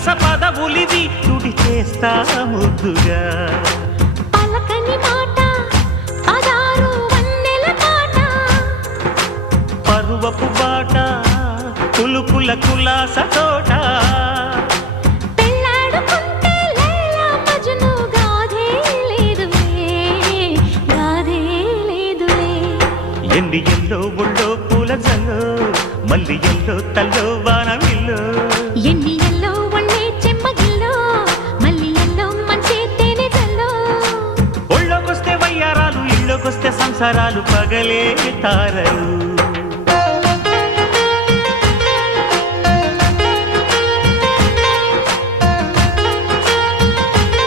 విలాస పదవులివి తుడి చేస్తా ముద్దుగా పలకని మాట పదారు వన్నెల పాట పరువపు బాట కులుకుల కులాస తోట పెళ్ళాడుకుంటే లైలా మజ్ను గాథే లేదులే ఎన్ని ఎల్లో ఒళ్ళో పూల జల్లో మల్లి ఎల్లో తల్లో వానవిల్లో ఎన్ని ఎల్లో ఒళ్ళే చెమ్మగిల్లో మల్లి ఎల్లో మంచి తేనె జల్లో ఒళ్ళోకొస్తే వయ్యారాలు ఇళ్ళోకొస్తే సంసారాలు పగలే తారలు